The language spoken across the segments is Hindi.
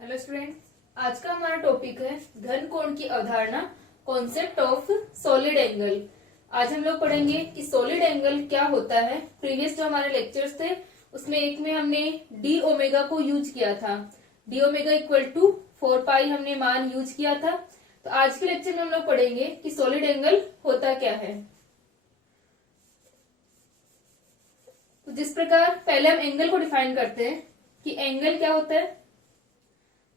हेलो स्टूडेंट्स, आज का हमारा टॉपिक है घन कोण की अवधारणा, कॉन्सेप्ट ऑफ सॉलिड एंगल। आज हम लोग पढ़ेंगे कि सॉलिड एंगल क्या होता है। प्रीवियस जो हमारे लेक्चर्स थे उसमें एक में हमने डी ओमेगा को यूज किया था, डी ओमेगा इक्वल टू 4 पाई हमने मान यूज किया था। तो आज के लेक्चर में हम लोग पढ़ेंगे कि सॉलिड एंगल होता क्या है। तो जिस प्रकार पहले हम एंगल को डिफाइन करते हैं कि एंगल क्या होता है।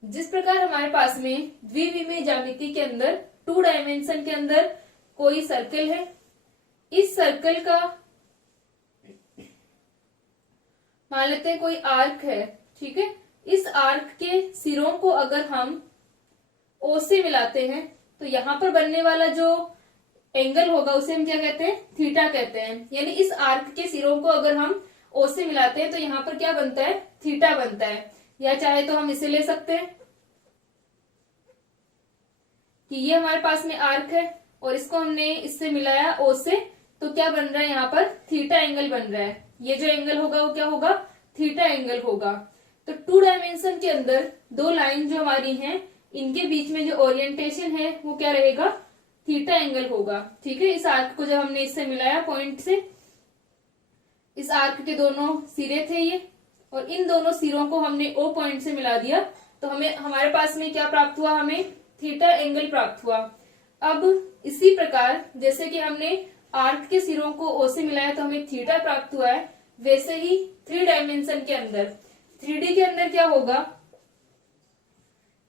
जिस प्रकार हमारे पास में द्विविमीय ज्यामिति के अंदर 2 डायमेंशन के अंदर कोई सर्कल है, इस सर्कल का मान लेते हैं कोई आर्क है, ठीक है। इस आर्क के सिरों को अगर हम O से मिलाते हैं तो यहां पर बनने वाला जो एंगल होगा उसे हम क्या कहते हैं, थीटा कहते हैं। यानी इस आर्क के सिरों को अगर हम O से मिलाते हैं तो यहाँ पर क्या बनता है, थीटा बनता है। या चाहे तो हम इसे ले सकते हैं कि ये हमारे पास में आर्क है और इसको हमने इससे मिलाया O से, तो क्या बन रहा है, यहाँ पर थीटा एंगल बन रहा है। ये जो एंगल होगा वो क्या होगा, थीटा एंगल होगा। तो 2 डायमेंशन के अंदर 2 लाइन जो हमारी हैं, इनके बीच में जो ओरिएंटेशन है वो क्या रहेगा, थीटा एंगल होगा, ठीक है। इस आर्क को जब हमने इससे मिलाया पॉइंट से, इस आर्क के दोनों सिरे थे ये, और इन दोनों सिरों को हमने O पॉइंट से मिला दिया तो हमें हमारे पास में क्या प्राप्त हुआ, हमें थीटा एंगल प्राप्त हुआ। अब इसी प्रकार जैसे कि हमने आर्क के सिरों को O से मिलाया तो हमें थीटा प्राप्त हुआ है, वैसे ही 3 डायमेंशन के अंदर 3D के अंदर क्या होगा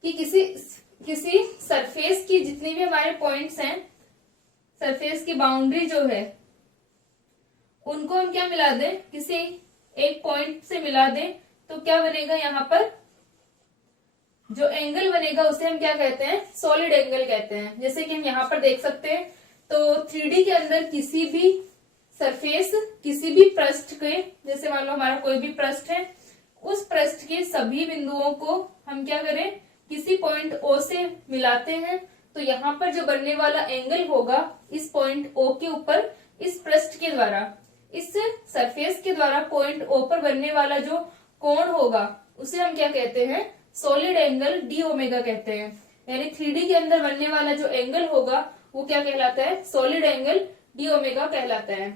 कि किसी सरफेस की जितनी भी हमारे पॉइंट्स हैं, सरफेस की बाउंड्री जो है उनको हम क्या मिला दें, किसी एक पॉइंट से मिला दें तो क्या बनेगा, यहाँ पर जो एंगल बनेगा उसे हम क्या कहते हैं, सॉलिड एंगल कहते हैं। जैसे कि हम यहाँ पर देख सकते हैं तो 3D के अंदर किसी भी सरफेस, किसी भी पृष्ठ के, जैसे मान लो हमारा कोई भी पृष्ठ है, उस पृष्ठ के सभी बिंदुओं को हम क्या करें, किसी पॉइंट O से मिलाते हैं तो यहाँ पर जो बनने वाला एंगल होगा इस पॉइंट O के ऊपर, इस पृष्ठ के द्वारा, इस सरफेस के द्वारा पॉइंट O पर बनने वाला जो कोण होगा उसे हम क्या कहते हैं, सॉलिड एंगल डी ओमेगा कहते हैं। यानी 3D के अंदर बनने वाला जो एंगल होगा वो क्या कहलाता है, सॉलिड एंगल डी ओमेगा कहलाता है।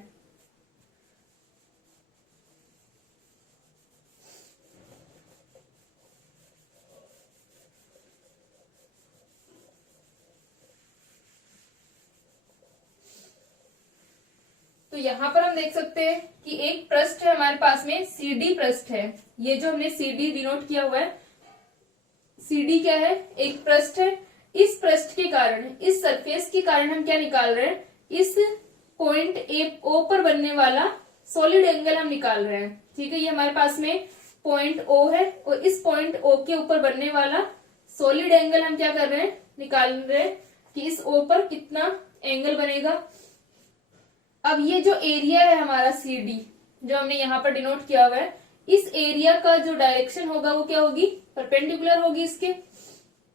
तो यहाँ पर हम देख सकते हैं कि एक पृष्ठ है हमारे पास में, CD पृष्ठ है। ये जो हमने CD डिनोट किया हुआ है, CD क्या है, एक पृष्ठ है। इस पृष्ठ के कारण, इस सरफेस के कारण हम क्या निकाल रहे हैं, इस पॉइंट O पर बनने वाला सॉलिड एंगल हम निकाल रहे हैं, ठीक है। ये हमारे पास में पॉइंट O है और इस पॉइंट O के ऊपर बनने वाला सॉलिड एंगल हम क्या कर रहे हैं, निकाल रहे हैं कि इस O पर कितना एंगल बनेगा। अब ये जो एरिया है हमारा CD जो हमने यहाँ पर डिनोट किया हुआ है, इस एरिया का जो डायरेक्शन होगा वो क्या होगी, परपेंडिकुलर होगी इसके,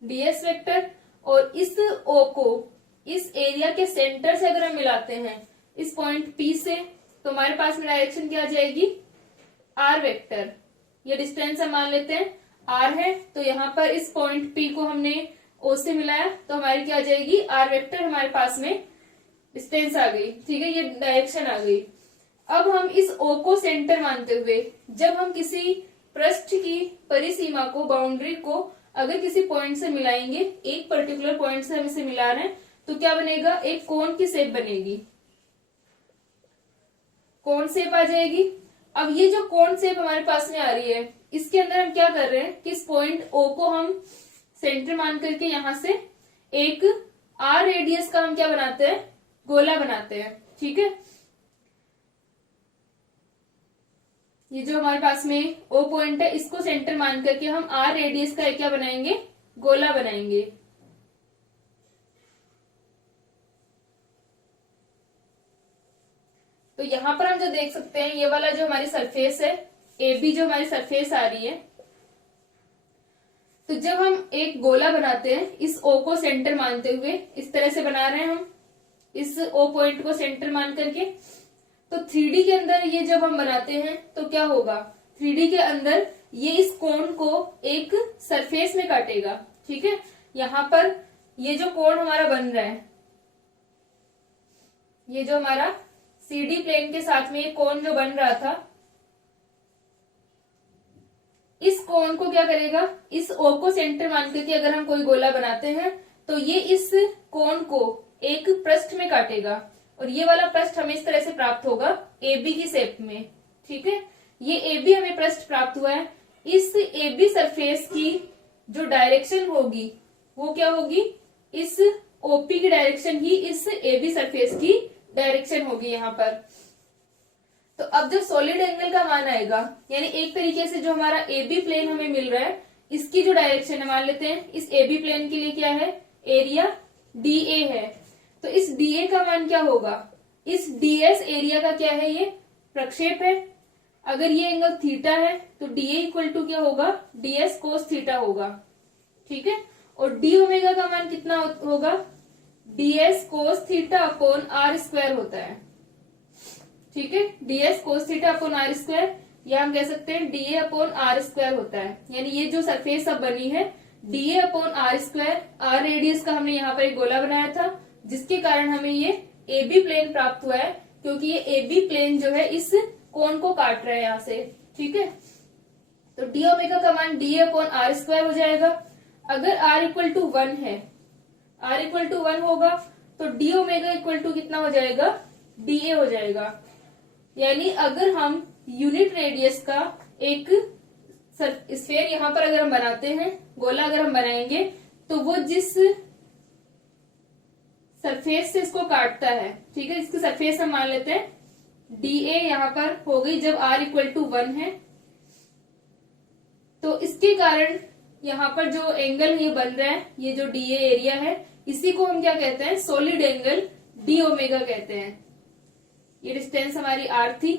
ds वेक्टर। और इस O को इस एरिया के सेंटर से अगर हम मिलाते हैं इस पॉइंट P से, तो हमारे पास में डायरेक्शन क्या आ जाएगी, r वेक्टर। ये डिस्टेंस हम मान लेते हैं r है, तो यहाँ पर इस पॉइंट P को हमने O से मिलाया तो हमारी क्या आ जाएगी, r वेक्टर हमारे पास में डिस्टेंस आ गई, ठीक है, ये डायरेक्शन आ गई। अब हम इस O को सेंटर मानते हुए जब हम किसी पृष्ठ की परिसीमा को, बाउंड्री को अगर किसी पॉइंट से मिलाएंगे, एक पर्टिकुलर पॉइंट से हम इसे मिला रहे हैं तो क्या बनेगा, एक कोण की शेप बनेगी, कोण शेप आ जाएगी। अब ये जो कोण शेप हमारे पास में आ रही है, इसके अंदर हम क्या कर रहे हैं कि इस पॉइंट O को हम सेंटर मान करके यहां से एक R रेडियस का हम क्या बनाते हैं, गोला बनाते हैं, ठीक है। ये जो हमारे पास में O पॉइंट है इसको सेंटर मान करके हम R रेडियस का एक क्या बनाएंगे, गोला बनाएंगे। तो यहाँ पर हम जो देख सकते हैं, ये वाला जो हमारी सरफेस है AB, जो हमारी सरफेस आ रही है, तो जब हम एक गोला बनाते हैं इस O को सेंटर मानते हुए, इस तरह से बना रहे हैं हम इस O पॉइंट को सेंटर मान करके, तो 3D के अंदर ये जब हम बनाते हैं तो क्या होगा, 3D के अंदर ये इस कोण को एक सरफेस में काटेगा। ठीक है, यहां पर ये जो कोण हमारा बन रहा है, ये जो हमारा CD प्लेन के साथ में ये कोण जो बन रहा था, इस कोण को क्या करेगा, इस O को सेंटर मान करके अगर हम कोई गोला बनाते हैं तो ये इस कोण को एक पृष्ठ में काटेगा और ये वाला पृष्ठ हमें इस तरह से प्राप्त होगा AB की शेप में। ठीक है, ये AB हमें पृष्ठ प्राप्त हुआ है। इस AB सरफेस की जो डायरेक्शन होगी वो क्या होगी, इस OP की डायरेक्शन ही इस AB सरफेस की डायरेक्शन होगी यहाँ पर। तो अब जो सॉलिड एंगल का मान आएगा, यानी एक तरीके से जो हमारा AB प्लेन हमें मिल रहा है, इसकी जो डायरेक्शन है, मान लेते हैं इस AB प्लेन के लिए क्या है, एरिया DA है, तो इस DA का मान क्या होगा, इस DS एरिया का क्या है, ये प्रक्षेप है। अगर ये एंगल थीटा है तो DA इक्वल टू क्या होगा, DS कोस थीटा होगा। ठीक है, और D ओमेगा का मान कितना होगा, DS कोस थीटा अपॉन R स्क्वायर होता है। ठीक है, DS कोस थीटा अपॉन R स्क्वायर, या हम कह सकते हैं DA अपॉन R स्क्वायर होता है। यानी ये जो सरफेस अब बनी है DA upon R square, R radius का हमने यहाँ पर एक गोला बनाया था, जिसके कारण हमें ये AB प्लेन प्राप्त हुआ है, क्योंकि ये AB प्लेन जो है इस कोण को काट रहा है यहाँ से। ठीक है, तो D ओमेगा का मान DA अपॉन R स्क्वायर हो जाएगा। अगर R इक्वल टू 1 है, R इक्वल टू 1 होगा तो D ओमेगा इक्वल टू कितना हो जाएगा, DA हो जाएगा। यानी अगर हम यूनिट रेडियस का एक स्फीयर यहाँ पर अगर हम बनाते हैं, गोला अगर हम बनाएंगे, तो वो जिस सरफेस से इसको काटता है, ठीक है, इसकी सरफेस हम मान लेते हैं DA यहाँ पर हो गई जब R इक्वल टू 1 है, तो इसके कारण यहाँ पर जो एंगल ये बन रहा है, ये जो DA एरिया है, इसी को हम क्या कहते हैं, सॉलिड एंगल D ओमेगा कहते हैं। ये डिस्टेंस हमारी R थी।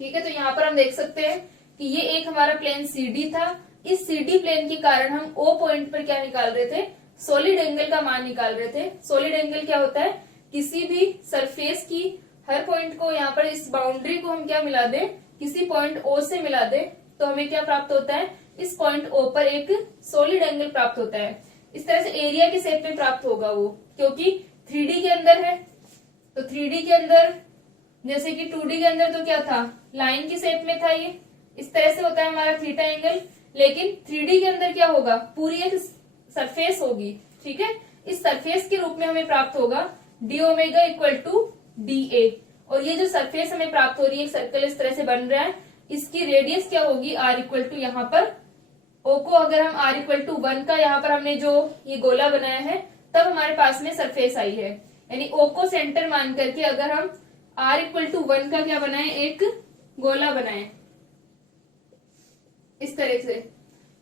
ठीक है, तो यहाँ पर हम देख सकते हैं कि ये एक हमारा प्लेन CD था। इस CD प्लेन के कारण हम O पॉइंट पर क्या निकाल रहे थे, सॉलिड एंगल का मान निकाल रहे थे। सॉलिड एंगल क्या होता है, किसी भी सरफेस की हर पॉइंट को यहाँ पर इस बाउंड्री को हम क्या मिला दें, किसी पॉइंट O से मिला दें, तो हमें क्या प्राप्त होता है, इस पॉइंट O पर एक सॉलिड एंगल प्राप्त होता है। इस तरह से एरिया के शेप में प्राप्त होगा वो, क्योंकि 3D के अंदर है। तो 3D के अंदर, जैसे कि 2D के अंदर तो क्या था, लाइन की शेप में था, ये इस तरह से होता है हमारा थीटा एंगल। लेकिन 3D के अंदर क्या होगा, पूरी एक सरफेस होगी। ठीक है, इस सरफेस के रूप में हमें प्राप्त होगा D omega equal to DA। और ये जो सरफेस हमें प्राप्त हो रही है, एक सर्कल इस तरह से बन रहा है, इसकी रेडियस क्या होगी, R इक्वल टू, यहाँ पर O को अगर हम R इक्वल टू 1 का यहाँ पर हमने जो ये गोला बनाया है, तब हमारे पास में सरफेस आई है। यानी O को सेंटर मान करके अगर हम R इक्वल टू 1 का क्या बनाए, एक गोला बनाए इस तरह से,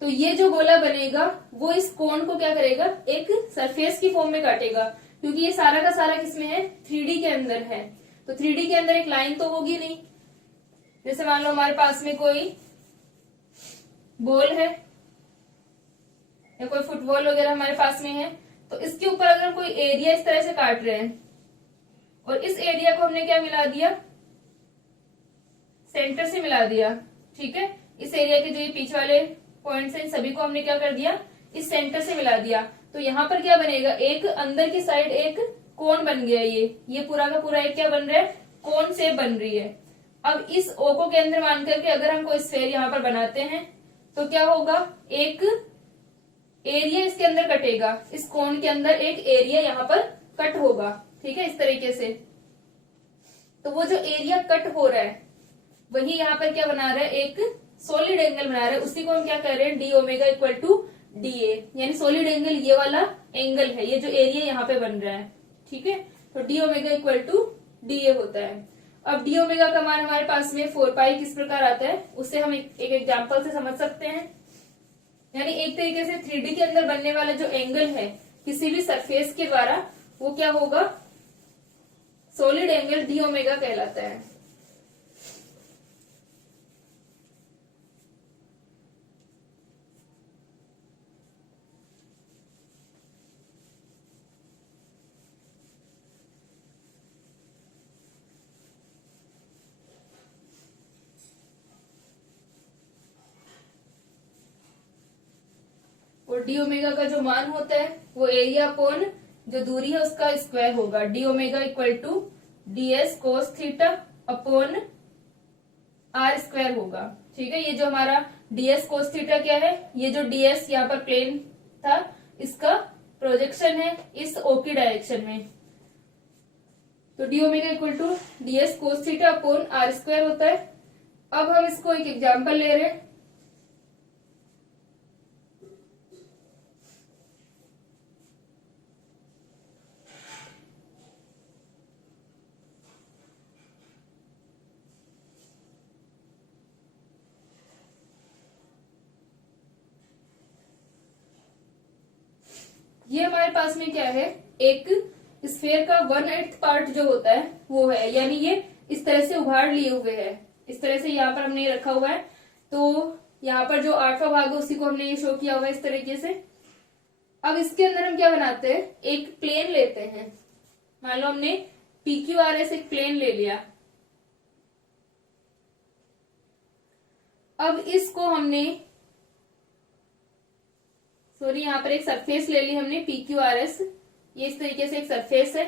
तो ये जो गोला बनेगा वो इस कोण को क्या करेगा, एक सरफेस की फॉर्म में काटेगा, क्योंकि ये सारा का सारा किसमें है, 3D के अंदर है। तो 3D के अंदर एक लाइन तो होगी नहीं। जैसे मान लो हमारे पास में कोई बॉल है या कोई फुटबॉल वगैरह हमारे पास में है, तो इसके ऊपर अगर कोई एरिया इस तरह से काट रहे हैं और इस एरिया को हमने क्या मिला दिया, सेंटर से मिला दिया। ठीक है, इस एरिया के जो ये पीछे वाले पॉइंट्स हैं, सभी को हमने क्या कर दिया, इस सेंटर से मिला दिया। तो यहाँ पर क्या बनेगा, एक अंदर की साइड एक कोण बन गया। ये पूरा का पूरा एक क्या बन रहा है, कोण शेप बन रही है। अब इस O को केंद्र मान करके अगर हम कोई स्फीयर यहाँ पर बनाते हैं, तो क्या होगा, एक एरिया इसके अंदर कटेगा, इस कोण के अंदर एक एरिया यहाँ पर कट होगा। ठीक है, इस तरीके से। तो वो जो एरिया कट हो रहा है वही यहाँ पर क्या बना रहा है, एक सॉलिड एंगल बना रहा है। उसी को हम क्या कर रहे हैं, D omega equal to DA। यानी सॉलिड एंगल ये वाला एंगल है, ये जो एरिया यहाँ पे बन रहा है। ठीक है, तो D omega equal to DA होता है। अब D ओमेगा का मान हमारे पास में 4 पाई किस प्रकार आता है, उससे हम एक एग्जाम्पल से समझ सकते हैं। यानी एक तरीके से 3D के अंदर बनने वाला जो एंगल है किसी भी सरफेस के द्वारा, वो क्या होगा, सॉलिड एंगल D ओमेगा कहलाता है। डी ओमेगा का जो मान होता है वो एरिया अपॉन जो दूरी है उसका स्क्वायर होगा। D omega equal to D S cos theta upon R square होगा। ठीक है, ये जो हमारा डी एस कोस थीटा क्या है, ये जो डी एस यहाँ पर प्लेन था इसका प्रोजेक्शन है इस ओ की डायरेक्शन में। तो D omega equal to D S cos theta upon R square होता है। अब हम इसको एक एग्जाम्पल ले रहे हैं। ये हमारे पास में क्या है, एक स्फेयर का 1/8 पार्ट जो होता है वो है, यानी ये इस तरह से उभार लिए हुए है। इस तरह से यहाँ पर हमने रखा हुआ है। तो यहाँ पर जो 8वां भाग है उसी को हमने ये शो किया हुआ है इस तरीके से। अब इसके अंदर हम क्या बनाते हैं, एक प्लेन लेते हैं। मान लो हमने PQRS एक प्लेन ले लिया। अब इसको हमने यहाँ पर एक सरफेस ले ली हमने PQRS। ये इस तरीके से एक सरफेस है।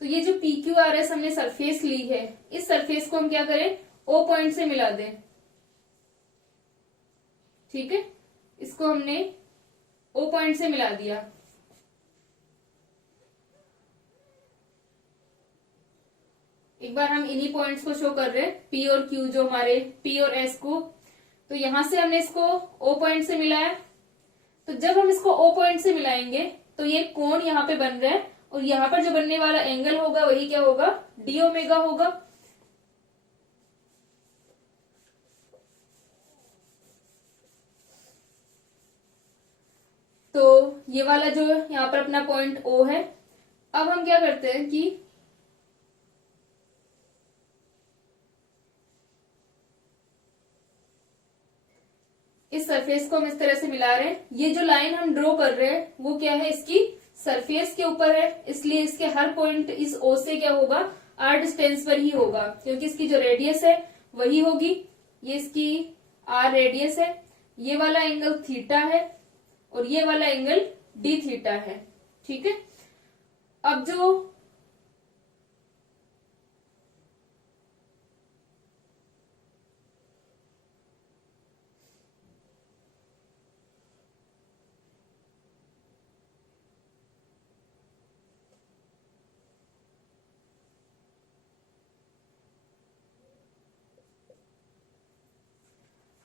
तो ये जो PQRS हमने सरफेस ली है, इस सरफेस को हम क्या करें, O पॉइंट से मिला दें। ठीक है, इसको हमने O पॉइंट से मिला दिया। एक बार हम इन्हीं पॉइंट्स को शो कर रहे हैं, P और Q जो हमारे P और S को। तो यहां से हमने इसको O पॉइंट से मिलाया। तो जब हम इसको O पॉइंट से मिलाएंगे तो ये कोण यहाँ पे बन रहा है और यहाँ पर जो बनने वाला एंगल होगा वही क्या होगा, डी ओमेगा होगा। तो ये वाला जो यहाँ पर अपना पॉइंट O है। अब हम क्या करते हैं कि इस सरफेस को हम इस तरह से मिला रहे हैं। ये जो लाइन हम ड्रॉ कर रहे हैं वो क्या है, इसकी सरफेस के ऊपर है, इसलिए इसके हर पॉइंट इस O से क्या होगा, R डिस्टेंस पर ही होगा, क्योंकि इसकी जो रेडियस है वही होगी। ये इसकी R रेडियस है, ये वाला एंगल थीटा है और ये वाला एंगल डी थीटा है। ठीक है, अब जो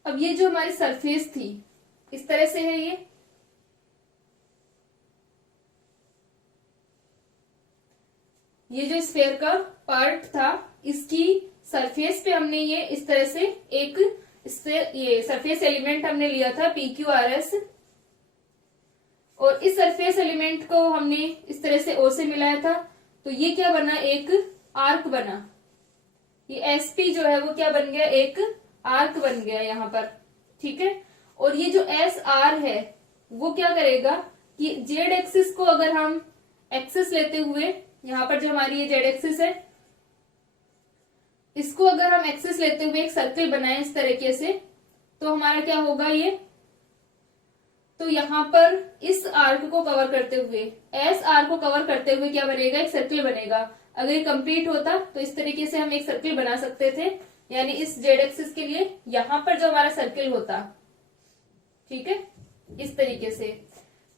अब ये जो हमारी सरफेस थी इस तरह से है। ये जो स्फेयर का पार्ट था इसकी सरफेस पे हमने ये इस तरह से एक ये सरफेस एलिमेंट हमने लिया था PQRS और इस सरफेस एलिमेंट को हमने इस तरह से O से मिलाया था। तो ये क्या बना, एक आर्क बना। ये SP जो है वो क्या बन गया, एक आर्क बन गया यहाँ पर। ठीक है, और ये जो SR है वो क्या करेगा कि जेड एक्सिस को अगर हम एक्सिस लेते हुए, यहाँ पर जो हमारी ये जेड एक्सिस है इसको अगर हम एक्सिस लेते हुए एक सर्कल बनाए इस तरीके से, तो हमारा क्या होगा ये, तो यहाँ पर इस आर्क को कवर करते हुए, एस आर को कवर करते हुए क्या बनेगा, एक सर्कल बनेगा। अगर ये कंप्लीट होता तो इस तरीके से हम एक सर्कल बना सकते थे, यानी इस जेड एक्सिस के लिए यहाँ पर जो हमारा सर्कल होता, ठीक है, इस तरीके से।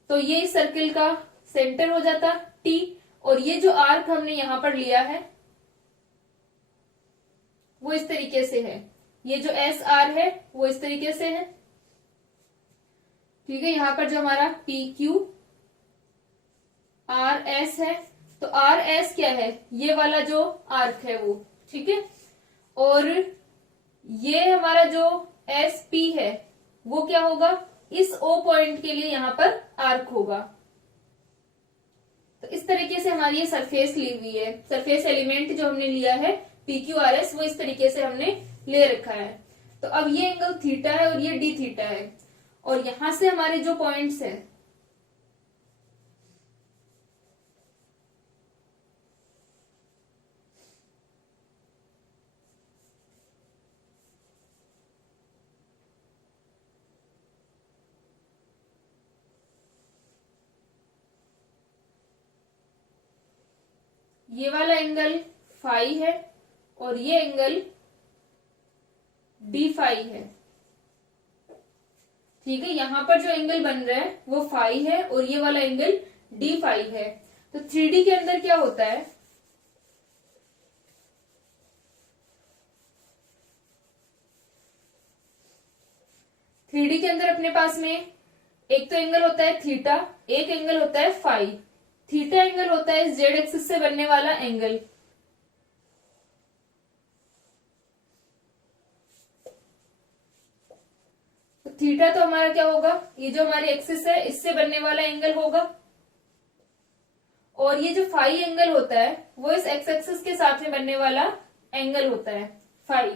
तो ये इस सर्कल का सेंटर हो जाता टी, और ये जो आर्क हमने यहां पर लिया है वो इस तरीके से है। ये जो एस आर है वो इस तरीके से है। ठीक है, यहां पर जो हमारा पी क्यू आर एस है, तो आर एस क्या है, ये वाला जो आर्क है वो, ठीक है। और ये हमारा जो एस पी है वो क्या होगा, इस ओ पॉइंट के लिए यहां पर आर्क होगा। तो इस तरीके से हमारी ये सरफेस ली हुई है, सरफेस एलिमेंट जो हमने लिया है PQRS वो इस तरीके से हमने ले रखा है। तो अब ये एंगल थीटा है और ये डी थीटा है, और यहां से हमारे जो पॉइंट्स हैं ये वाला एंगल फाई है और ये एंगल डी फाई है। ठीक है, यहां पर जो एंगल बन रहा है वो फाई है और ये वाला एंगल डी फाई है। तो 3D के अंदर क्या होता है, थ्री डी के अंदर अपने पास में एक तो एंगल होता है थीटा, एक एंगल होता है फाई। थीटा एंगल होता है जेड एक्सिस से बनने वाला एंगल। तो थीटा तो हमारा क्या होगा, ये जो हमारी एक्सिस है इससे बनने वाला एंगल होगा, और ये जो फाई एंगल होता है वो इस एक्स एक्सिस के साथ में बनने वाला एंगल होता है फाई।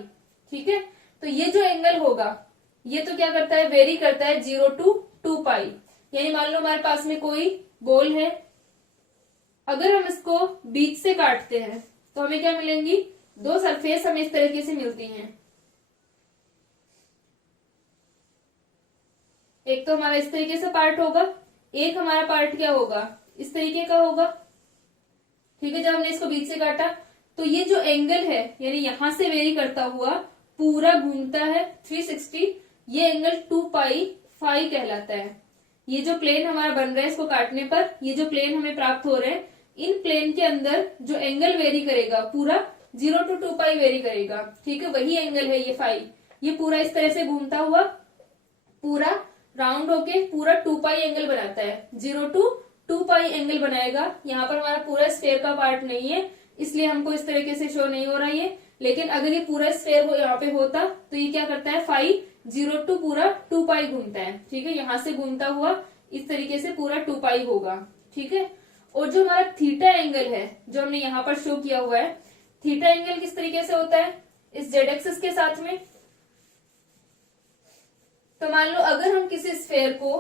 ठीक है, तो ये जो एंगल होगा ये तो क्या करता है, वेरी करता है 0 to 2 पाई। यानी मान लो हमारे पास में कोई बॉल है, अगर हम इसको बीच से काटते हैं तो हमें क्या मिलेंगी, दो सरफेस हमें इस तरीके से मिलती हैं। एक तो हमारा इस तरीके से पार्ट होगा, एक हमारा पार्ट क्या होगा, इस तरीके का होगा। ठीक है, जब हमने इसको बीच से काटा तो ये जो एंगल है यानी यहां से वेरी करता हुआ पूरा घूमता है 360, ये एंगल 2 पाई फाई कहलाता है। ये जो प्लेन हमारा बन रहा है इसको काटने पर ये जो प्लेन हमें प्राप्त हो रहे हैं, इन प्लेन के अंदर जो एंगल वेरी करेगा पूरा 0 to 2 पाई वेरी करेगा। ठीक है, वही एंगल है ये फाई। ये पूरा इस तरह से घूमता हुआ पूरा राउंड होके पूरा 2 पाई एंगल बनाता है, 0 to 2 पाई एंगल बनाएगा। यहाँ पर हमारा पूरा स्फेयर का पार्ट नहीं है इसलिए हमको इस तरीके से शो नहीं हो रहा है, लेकिन अगर ये पूरा स्फेयर यहाँ पे होता तो ये क्या करता है, फाई 0 to पूरा 2 पाई घूमता है। ठीक है, यहां से घूमता हुआ इस तरीके से पूरा 2 पाई होगा। ठीक है, और जो हमारा थीटा एंगल है जो हमने यहाँ पर शो किया हुआ है, थीटा एंगल किस तरीके से होता है, इस जेड एक्सिस के साथ में। तो मान लो अगर हम किसी स्फेयर को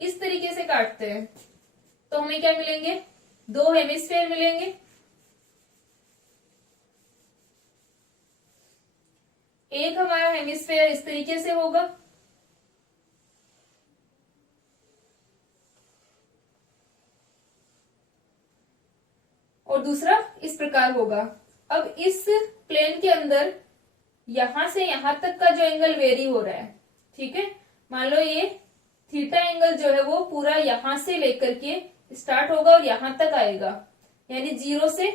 इस तरीके से काटते हैं तो हमें क्या मिलेंगे, दो हेमिस्फेयर मिलेंगे। एक हमारा हेमिस्फेयर इस तरीके से होगा और दूसरा इस प्रकार होगा। अब इस प्लेन के अंदर यहां से यहां तक का जो एंगल वेरी हो रहा है, ठीक है, मान लो ये थीटा एंगल जो है वो पूरा यहां से लेकर के स्टार्ट होगा और यहां तक आएगा, यानी 0 से,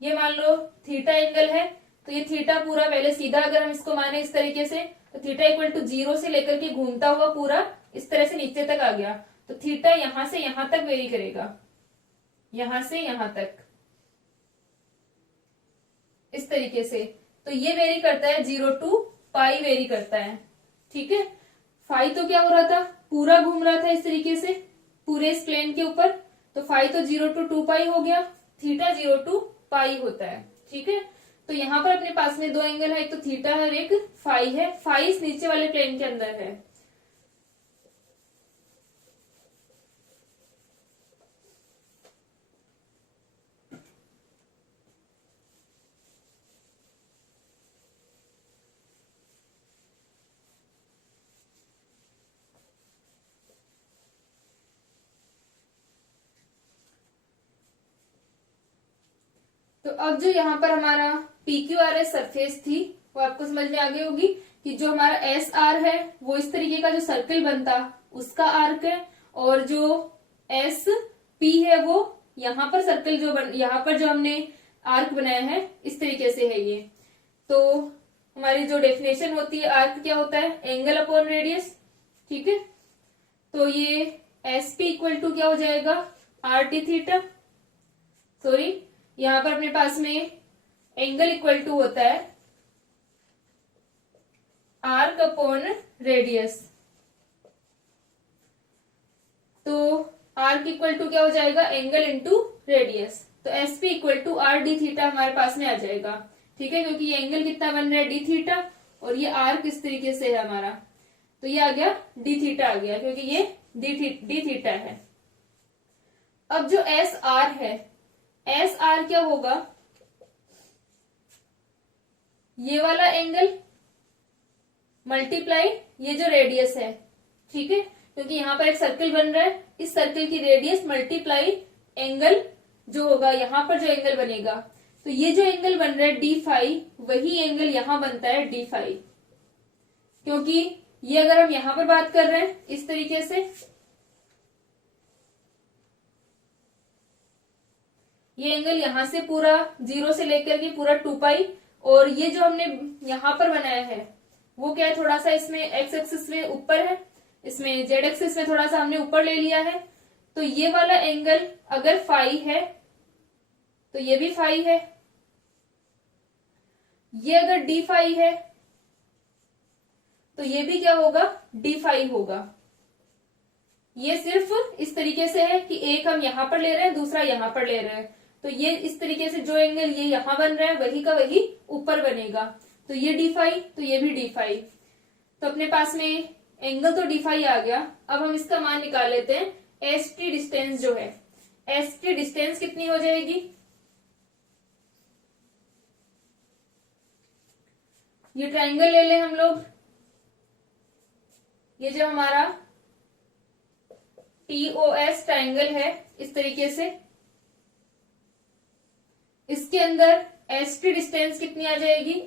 ये मान लो थीटा एंगल है तो ये थीटा पूरा पहले सीधा अगर हम इसको माने इस तरीके से तो थीटा इक्वल टू 0 से लेकर के घूमता हुआ पूरा इस तरह से नीचे तक आ गया। तो थीटा यहां से यहां तक वेरी करेगा, यहां से यहां तक इस तरीके से। तो ये वेरी करता है 0 to पाई वेरी करता है। ठीक है, फाई तो क्या हो रहा था, पूरा घूम रहा था इस तरीके से पूरे इस प्लेन के ऊपर, तो फाई तो 0 to 2 पाई हो गया, थीटा 0 to पाई होता है। ठीक है, तो यहाँ पर अपने पास में दो एंगल है, एक तो थीटा है और एक फाई है। फाई इस नीचे वाले प्लेन के अंदर है। तो अब जो यहाँ पर हमारा PQRS सरफेस थी वो आपको समझ में आ गई होगी कि जो हमारा SR है वो इस तरीके का जो सर्कल बनता उसका आर्क है, और जो SP है वो यहाँ पर सर्कल जो यहाँ पर जो हमने आर्क बनाया है इस तरीके से है ये। तो हमारी जो डेफिनेशन होती है आर्क क्या होता है, एंगल अपॉन रेडियस। ठीक है, तो ये SP इक्वल टू क्या हो जाएगा, RT थीटा, सॉरी यहां पर अपने पास में एंगल इक्वल टू होता है आर्क अपॉन रेडियस। तो आर्क इक्वल टू क्या हो जाएगा, एंगल इंटू रेडियस। तो SP equal to R D theta हमारे पास में आ जाएगा। ठीक है, क्योंकि ये एंगल कितना बन रहा है, डी थीटा, और ये आर्क इस तरीके से है हमारा, तो ये आ गया डी थीटा आ गया, क्योंकि ये डी थीटा है। अब जो एस आर है, एस आर क्या होगा, ये वाला एंगल मल्टीप्लाई ये जो रेडियस है। ठीक है, क्योंकि यहां पर एक सर्कल बन रहा है, इस सर्कल की रेडियस मल्टीप्लाई एंगल जो होगा, यहाँ पर जो एंगल बनेगा, तो ये जो एंगल बन रहा है डी फाई, वही एंगल यहां बनता है डी फाई। क्योंकि ये अगर हम यहां पर बात कर रहे हैं इस तरीके से, ये एंगल यहां से पूरा 0 से लेकर के पूरा 2 पाई, और ये जो हमने यहां पर बनाया है वो क्या है, थोड़ा सा इसमें एक्स एक्सिस में ऊपर है, इसमें जेड एक्सिस में थोड़ा सा हमने ऊपर ले लिया है। तो ये वाला एंगल अगर फाई है तो ये भी फाई है, ये अगर डी फाई है तो ये भी क्या होगा, डी फाई होगा। ये सिर्फ इस तरीके से है कि एक हम यहां पर ले रहे हैं, दूसरा यहां पर ले रहे हैं, तो ये इस तरीके से जो एंगल ये यहां बन रहा है वही का वही ऊपर बनेगा, तो ये डी फाई, तो ये भी डी फाई। तो अपने पास में एंगल तो डी फाई आ गया। अब हम इसका मान निकाल लेते हैं, एस टी डिस्टेंस जो है, एस टी डिस्टेंस कितनी हो जाएगी, ये ट्राइंगल ले लें हम लोग, ये जो हमारा टीओएस ट्राइंगल है इस तरीके से, इसके अंदर एस टी डिस्टेंस कितनी आ जाएगी,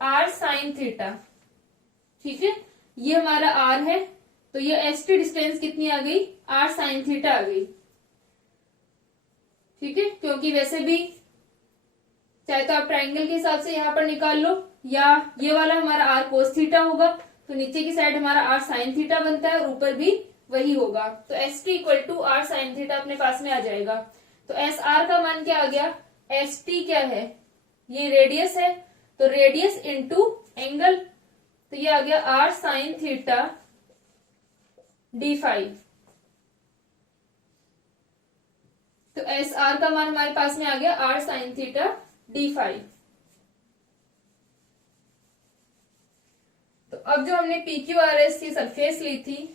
आर साइन थीटा। ठीक है, ये हमारा आर है, तो ये एस टी डिस्टेंस कितनी आ गई, आर साइन थीटा आ गई। ठीक है, क्योंकि वैसे भी चाहे तो आप ट्राइंगल के हिसाब से यहां पर निकाल लो, या ये वाला हमारा आर कोस थीटा होगा, तो नीचे की साइड हमारा आर साइन थीटा बनता है और ऊपर भी वही होगा, तो S T equal to R sine theta अपने पास में आ जाएगा। तो एस आर का मान क्या आ गया, एस टी क्या है, ये रेडियस है, तो रेडियस इंटू एंगल, तो ये आ गया R sine theta D phi. तो एस आर का मान हमारे पास में आ गया R sine theta D phi. तो अब जो हमने पी क्यू आर एस की सरफेस ली थी,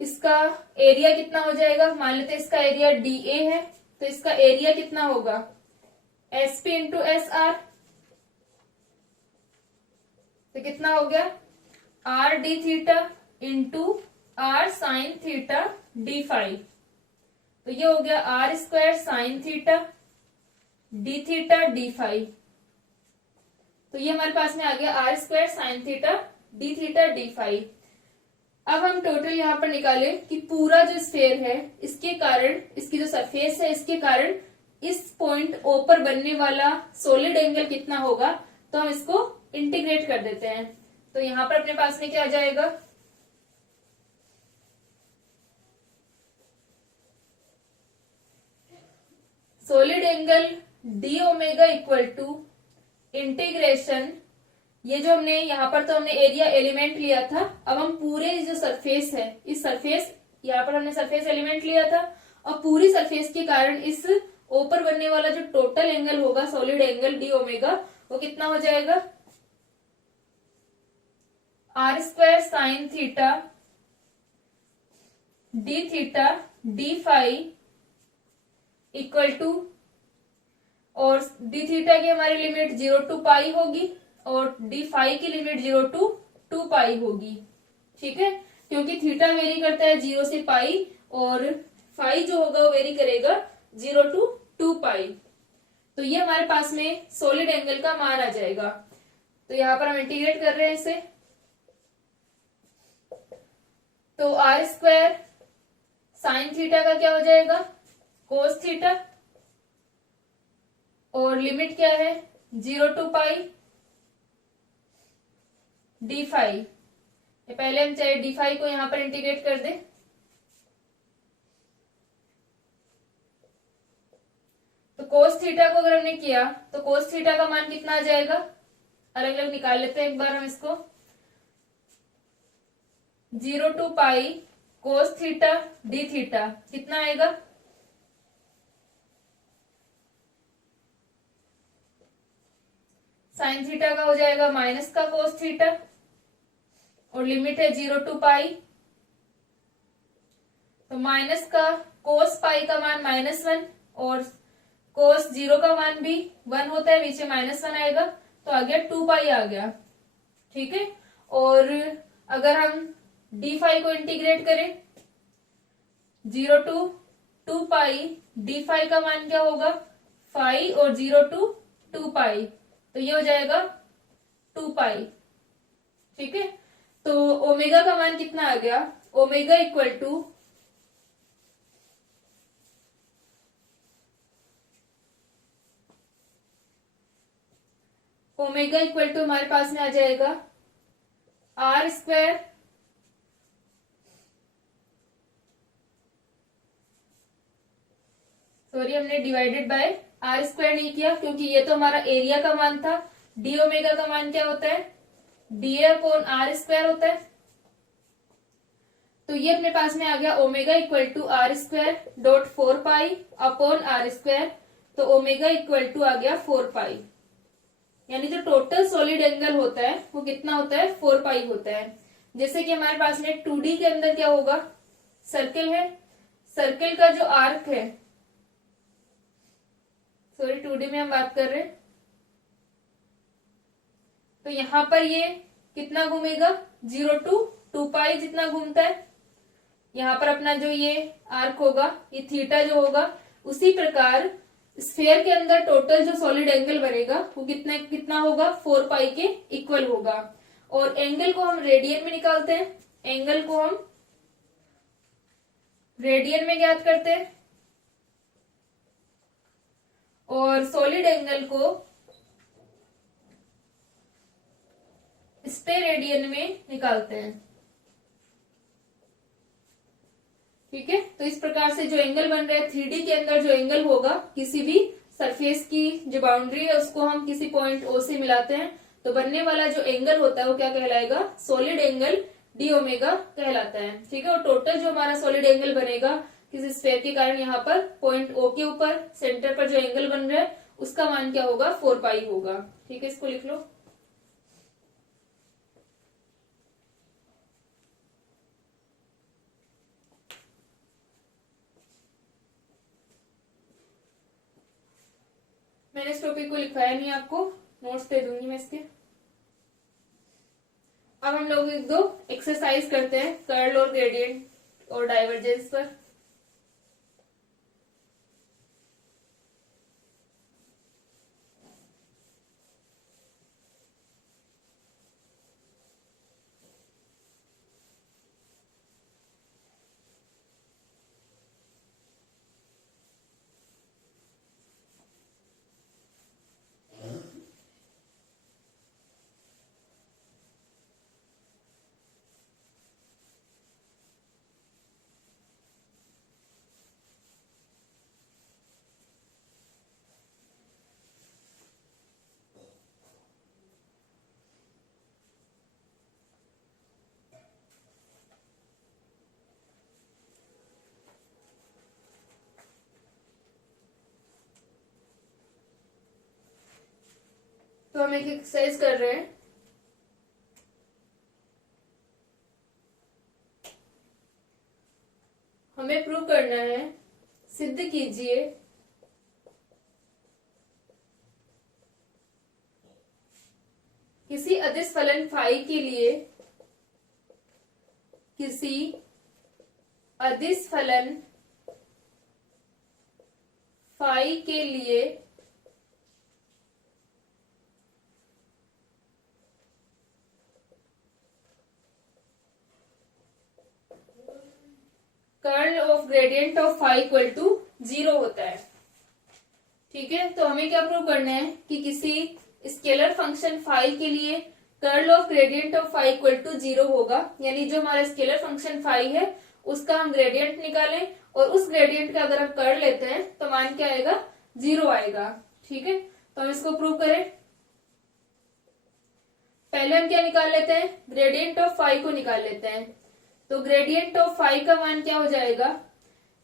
इसका एरिया कितना हो जाएगा, मान लेते हैं इसका एरिया डी ए है, तो इसका एरिया कितना होगा, S P into S R, तो कितना हो गया, R D theta into R sine theta D phi, तो ये हो गया R square sine theta D theta D phi. तो ये हमारे पास में आ गया R square sine theta D theta D phi. अब हम टोटल यहाँ पर निकाले कि पूरा जो स्फेयर है इसके कारण, इसकी जो सरफेस है इसके कारण इस पॉइंट ओ पर बनने वाला सॉलिड एंगल कितना होगा, तो हम इसको इंटीग्रेट कर देते हैं। तो यहाँ पर अपने पास में क्या आ जाएगा, solid angle D omega equal to integration, ये जो हमने यहाँ पर तो हमने एरिया एलिमेंट लिया था, अब हम पूरे जो सरफेस है, इस सरफेस, यहाँ पर हमने सरफेस एलिमेंट लिया था, और पूरी सरफेस के कारण इस ऊपर बनने वाला जो टोटल एंगल होगा सॉलिड एंगल डी ओमेगा, वो कितना हो जाएगा, R square sine theta D theta D phi equal to, और डी थीटा की हमारी लिमिट 0 टू पाई होगी और डी फाई की लिमिट 0 टू 2 पाई होगी। ठीक है, क्योंकि थीटा वेरी करता है 0 से पाई और फाई जो होगा वो वेरी करेगा 0 टू 2 पाई। तो ये हमारे पास में सॉलिड एंगल का मान आ जाएगा। तो यहां पर हम इंटीग्रेट कर रहे हैं इसे, तो आर स्क्वायर साइन थीटा का क्या हो जाएगा, कोस थीटा, और लिमिट क्या है 0 टू पाई डी फाई। पहले हम चाहे डी फाई को यहां पर इंटीग्रेट कर दें, तो कोस थीटा को अगर हमने किया तो कोस थीटा का मान कितना आ जाएगा, अलग अलग निकाल लेते हैं एक बार हम इसको, 0 to pi cos theta D theta कितना आएगा, साइन थीटा का हो जाएगा माइनस का कोस थीटा, और लिमिट है 0 टू पाई, तो माइनस का कोस पाई का मान -1 और कोस 0 का मान भी 1 होता है, नीचे -1 आएगा, तो आ गया 2 पाई आ गया। ठीक है, और अगर हम डी फाई को इंटीग्रेट करें, 0 टू 2 पाई, डी फाई का मान क्या होगा, फाई, और 0 टू 2 पाई, तो ये हो जाएगा 2 पाई। ठीक है, तो ओमेगा का मान कितना आ गया, ओमेगा इक्वल टू हमारे पास में आ जाएगा आर स्क्वायर सॉरी हमने डिवाइडेड बाय आर स्क्वायर नहीं किया क्योंकि ये तो हमारा एरिया का मान था। डी ओमेगा का मान क्या होता है, डी अपॉन आर स्क्वायर होता है। तो ये अपने पास में आ गया omega equal to R square dot 4 pi upon R square, तो ओमेगा इक्वल टू आ गया 4 पाई, यानी जो टोटल सॉलिड एंगल होता है वो कितना होता है, 4 पाई होता है। जैसे कि हमारे पास में 2D के अंदर क्या होगा, सर्कल है, सर्कल का जो आर्क है, सॉरी 2D में हम बात कर रहे हैं, तो यहां पर ये कितना घूमेगा, 0 टू 2 पाई जितना घूमता है। यहां पर अपना जो ये आर्क होगा, ये थीटा जो होगा, उसी प्रकार स्फीयर के अंदर टोटल जो सॉलिड एंगल बनेगा वो कितना होगा, 4 पाई के इक्वल होगा। और एंगल को हम रेडियन में निकालते हैं, एंगल को हम रेडियन में ज्ञात करते हैं और सॉलिड एंगल को स्टेरेडियन में निकालते हैं। ठीक है, तो इस प्रकार से जो एंगल बन रहा है 3D के अंदर, जो एंगल होगा किसी भी सरफेस की जो बाउंड्री है उसको हम किसी पॉइंट O से मिलाते हैं, तो बनने वाला जो एंगल होता है वो क्या कहलाएगा, सॉलिड एंगल डी ओमेगा कहलाता है। ठीक है, और टोटल जो हमारा सॉलिड एंगल बनेगा किसी स्फीयर के कारण यहाँ पर पॉइंट O के ऊपर सेंटर पर जो एंगल बन रहा है उसका मान क्या होगा, 4 पाई होगा। ठीक है, इसको लिख लो। मैंने इस टॉपिक को लिखवाया नहीं, आपको नोट्स दे दूंगी मैं इसके। अब हम लोग एक दो एक्सरसाइज करते हैं कर्ल और ग्रेडियंट और डाइवर्जेंस पर। तो हम एक एक्सरसाइज कर रहे हैं। हमें प्रूव करना है, सिद्ध कीजिए किसी अदिश फलन फाई के लिए, किसी अदिश फलन फाई के लिए curl of gradient of phi equal to 0 होता है। ठीक है, तो हमें क्या प्रूव करना है कि किसी स्केलर फंक्शन फाई के लिए curl of gradient of phi equal to 0 होगा, यानी जो हमारा स्केलर फंक्शन फाई है उसका हम ग्रेडियंट निकालें और उस ग्रेडियंट का अगर हम कर्ल लेते हैं तो मान क्या आएगा, 0 आएगा। ठीक है, तो हम इसको प्रूव करें। पहले हम क्या निकाल लेते हैं, ग्रेडियंट ऑफ फाई को निकाल लेते हैं। तो ग्रेडियंट ऑफ फाई का मान क्या हो जाएगा,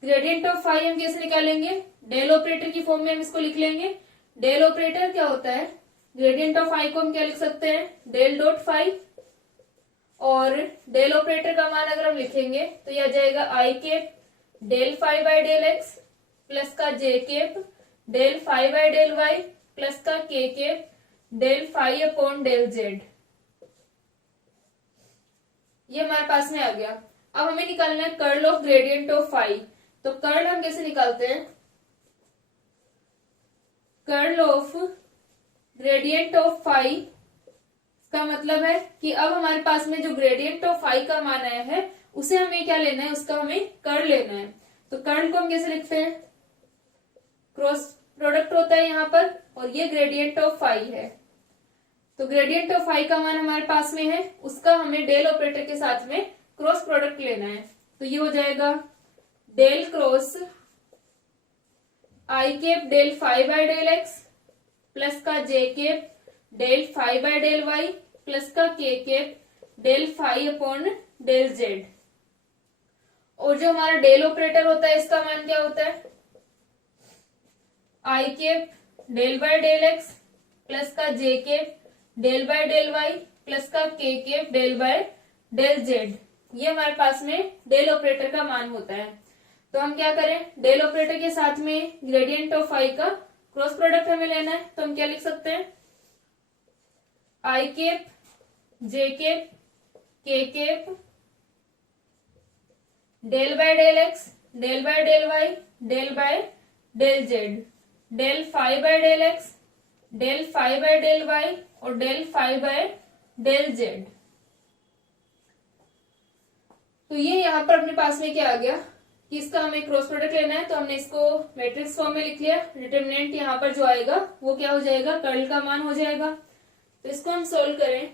ग्रेडियंट ऑफ फाई हम कैसे निकालेंगे, डेल ऑपरेटर की फॉर्म में हम इसको लिख लेंगे। डेल ऑपरेटर क्या होता है, ग्रेडियंट ऑफ फाई को हम क्या लिख सकते हैं, डेल डॉट फाई, और डेल ऑपरेटर का मान अगर हम लिखेंगे तो यह आ जाएगा i cap del phi by del x plus का जे cap del phi by del y plus का k cap del phi upon del z. ये हमारे पास में आ गया। अब हमें निकालना है curl of gradient of phi. तो कर्ल हम कैसे निकालते हैं, curl of gradient of phi का मतलब है कि अब हमारे पास में जो ग्रेडियंट ऑफ फाई का मान आया है उसे हमें क्या लेना है, उसका हमें कर्ल लेना है। तो कर्ल को हम कैसे लिखते हैं, क्रॉस प्रोडक्ट होता है यहाँ पर, और ये ग्रेडियंट ऑफ फाई है। तो ग्रेडियंट ऑफ फाई का मान हमारे पास में है, उसका हमें डेल ऑपरेटर के साथ में क्रॉस प्रोडक्ट लेना है। तो ये हो जाएगा del cross i cap del phi by del x plus का जे cap del phi by del y plus का k cap del phi upon del z. और जो हमारा डेल ऑपरेटर होता है इसका मान क्या होता है, i cap del by del x plus का जे cap del by del y plus का k cap del by del z. ये हमारे पास में डेल ऑपरेटर का मान होता है। तो हम क्या करें, डेल ऑपरेटर के साथ में ग्रेडियंट ऑफ फाई का क्रॉस प्रोडक्ट हमें लेना है। तो हम क्या लिख सकते हैं, i cap j cap k cap del by del x del by del Y del by del Z del phi by del x del phi by del y और del phi by del z. तो ये यहाँ पर अपने पास में क्या आ गया कि इसका हमें क्रॉस प्रोडक्ट लेना है। तो हमने इसको मैट्रिक्स फॉर्म में लिख लिया। डिटरमिनेंट यहाँ पर जो आएगा वो क्या हो जाएगा, कर्ल का मान हो जाएगा। तो इसको हम सोल्व करें,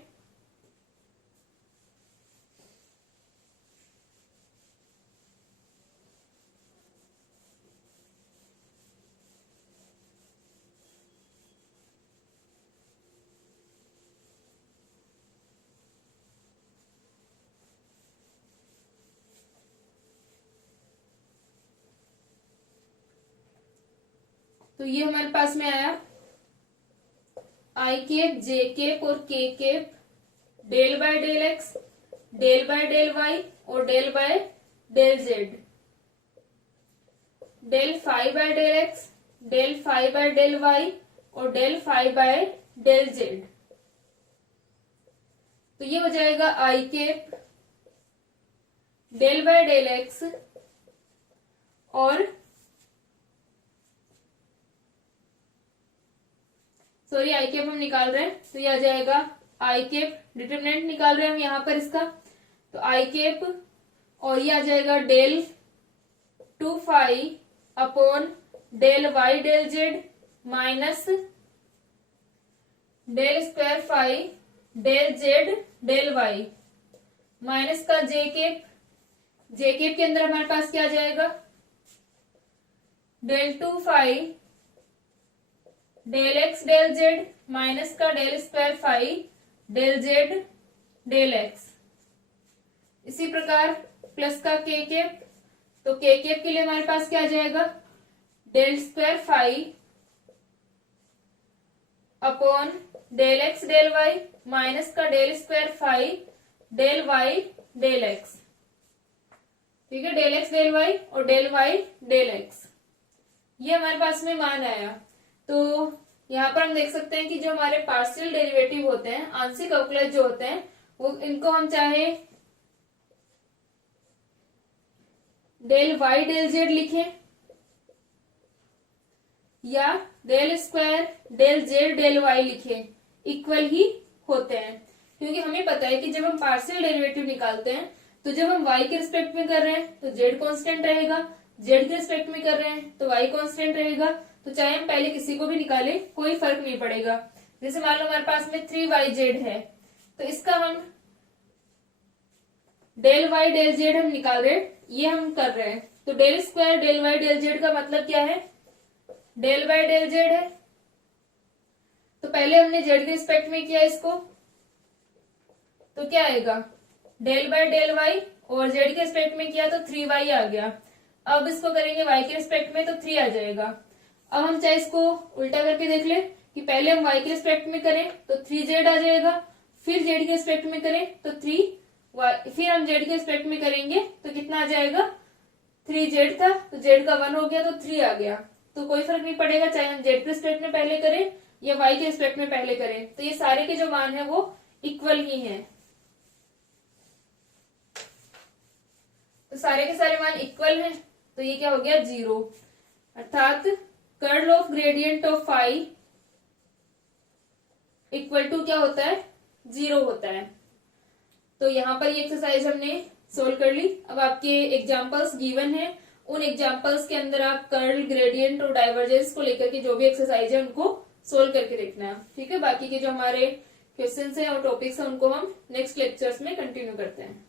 तो ये हमारे पास में आया आई केप जे केप और k cap del by del x del by del y और del by del Z del phi by del x del phi by del y और del phi by del z. तो ये हो जाएगा i cap del by del x और सॉरी आई केप हम निकाल रहे हैं। तो ये आ जाएगा आई केप, डिटरमिनेंट निकाल रहे हैं हम यहाँ पर इसका। तो आई केप और ये आ जाएगा del 2 phi upon del Y del Z minus del square phi del Z del Y minus का जे केप। जे केप के अंदर हमारे पास क्या आ जाएगा, del 2 phi del x del Z minus का del square phi del Z del x. इसी प्रकार प्लस का के केप। तो के केप के लिए हमारे पास क्या आ जाएगा, del square phi upon del x del Y minus का del square phi del Y del x. ठीक है, डेल एक्स डेल वाई और डेल वाई डेल एक्स, ये हमारे पास में मान आया। तो यहाँ पर हम देख सकते हैं कि जो हमारे पार्शियल डेरिवेटिव होते हैं, आंशिक अवकलज जो होते हैं, वो इनको हम चाहे डेल वाई डेल जेड लिखें या del square del Z del Y लिखें, इक्वल ही होते हैं। क्योंकि हमें पता है कि जब हम पार्शियल डेरिवेटिव निकालते हैं तो जब हम y के रिस्पेक्ट में कर रहे हैं तो z कांस्टेंट रहेगा, z के रिस्पेक्ट में कर रहे हैं तो y कांस्टेंट रहेगा। तो चाहे हम पहले किसी को भी निकाले कोई फर्क नहीं पड़ेगा। जैसे मान लो हमारे पास में 3yz है, तो इसका हम डेल y डेल z हम निकाल रहे हैं, ये हम कर रहे हैं। तो del square del y del z का मतलब क्या है, डेल y डेल z है। तो पहले हमने z के रिस्पेक्ट में किया इसको, तो क्या आएगा, डेल बाय डेल वाई, और z के रिस्पेक्ट में किया तो 3y आ गया। अब इसको करेंगे y के रिस्पेक्ट में तो 3 आ जाएगा। अब हम चाहे इसको उल्टा करके देख ले कि पहले हम y के रिस्पेक्ट में करें तो 3z आ जाएगा, फिर z के रिस्पेक्ट में करें तो 3y, फिर हम z के रिस्पेक्ट में करेंगे तो कितना आ जाएगा, 3z था तो z का 1 हो गया तो 3 आ गया। तो कोई फर्क नहीं पड़ेगा चाहे हम z के रिस्पेक्ट में पहले करें या y के रिस्पेक्ट में पहले करें, तो ये सारे के जो मान है वो इक्वल ही हैं। तो सारे के सारे मान इक्वल हैं, तो ये क्या हो गया 0, अर्थात curl of gradient of phi equal to क्या होता है 0 होता है। तो यहाँ पर ये एक्सरसाइज हमने सोल्व कर ली। अब आपके एग्जांपल्स गिवन है, उन एग्जांपल्स के अंदर आप कर्ल, ग्रेडियंट और डाइवर्जेंस को लेकर के जो भी एक्सरसाइज है उनको सोल्व करके देखना है। ठीक है, बाकी के जो हमारे क्वेश्चंस हैं और टॉपिक्स हैं उनको हम नेक्स्ट लेक्चर्स में कंटिन्यू करते हैं।